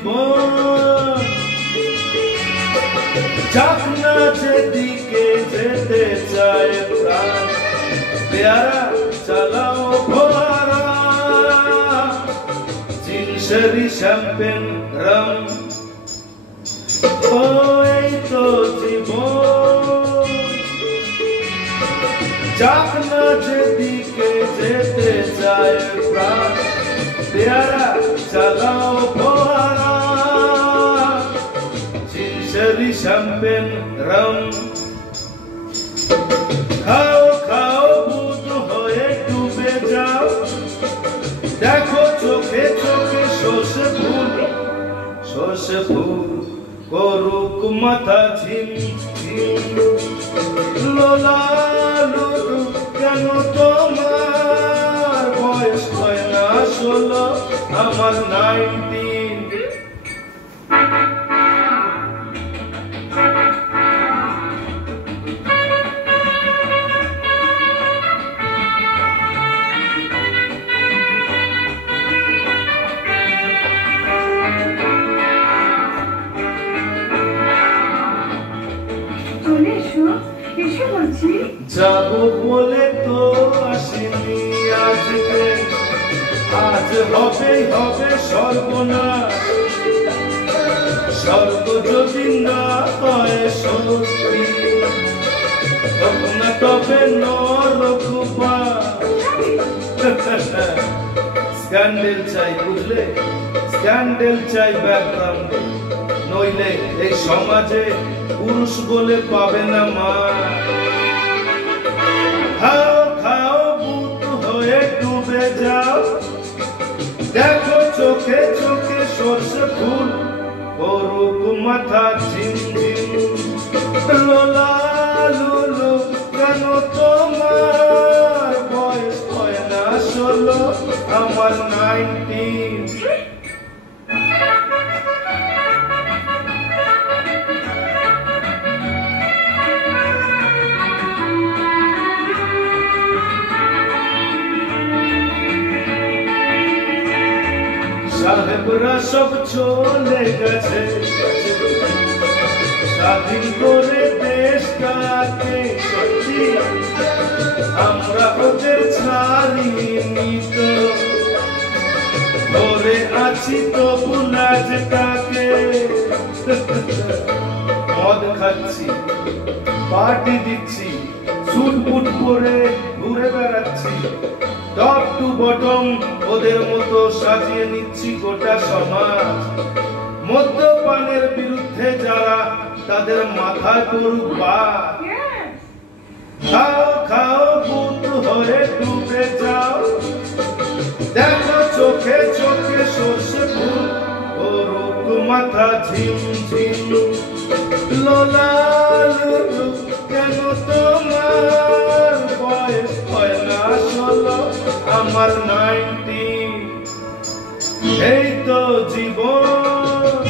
জীবন যাক না যেদিকে যেতে চায় প্রাণ পেয়ারা চালাও ফোয়ারা জিনসেরি শ্যাম্পেন রাম ও এই তো জীবন যাক না যেদিকে যেতে চায় প্রাণ পেয়ারা চালাও ফোয়ারা জিনসেরি শ্যাম্পেন রাম খাও খাও বুধ হয়ে ডুবে যাও দেখো চোখে চোখে সর্ষে ফুল করুক মাথা ঝিম ঝিম লোলা লুলু কেন তোমার বয়স হয় না 16 আমার 19 যাবো বলে তো আসিনি আজকে আজ হবেই হবে সর্বনাশ স্বর্গ যদি না হয় সত্যি তখন তবে নরকবাস স্ক্যান্ডেল চাই বুঝলে স্ক্যান্ডেল চাই ব্যাকগ্রাউন্ডে নইলে এই সমাজে পুরুষ বলে পাবে না মা খাও খাও বুত হয়ে ডুবে যাও দেখো চোখে চোখে সর্ষে ফুল করুক মাথা ঝিম ঝিম লোলা লুলু কেন তোমার বয়স হয় না 16 আমার 19 সাহেবরা সব চলে গেছে স্বাধীন করে দেশটাকে সত্যি আমরা ওদের ছাড়িনি তো ধরে আছি তো বুলাজটাকে মদ খাচ্ছি পার্টি দিচ্ছি সুট বুট পরে ঘুরে বেড়াচ্ছি টপ টু বটম ওদের মতো সাজিয়ে নিচ্ছি গোটা সমাজ মদ্যপানের বিরুদ্ধে যারা তাদের মাথায় পড়ুক বাজ খাও খাও বুত হয়ে ডুবে যাও দেখো চোখে চোখে সর্ষে ফুল করুক মাথা ঝিম ঝিম লোলা লুলু কেন তোমার বয়স হয় না 16 আমার 19 এই তো জীবন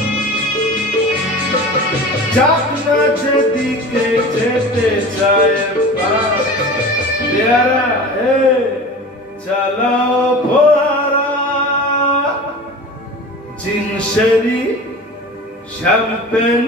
যাক না যেদিকে যেতে চায় পেয়ারা চালাও ফোয়ারা জিনসেরি শ্যাম্পেন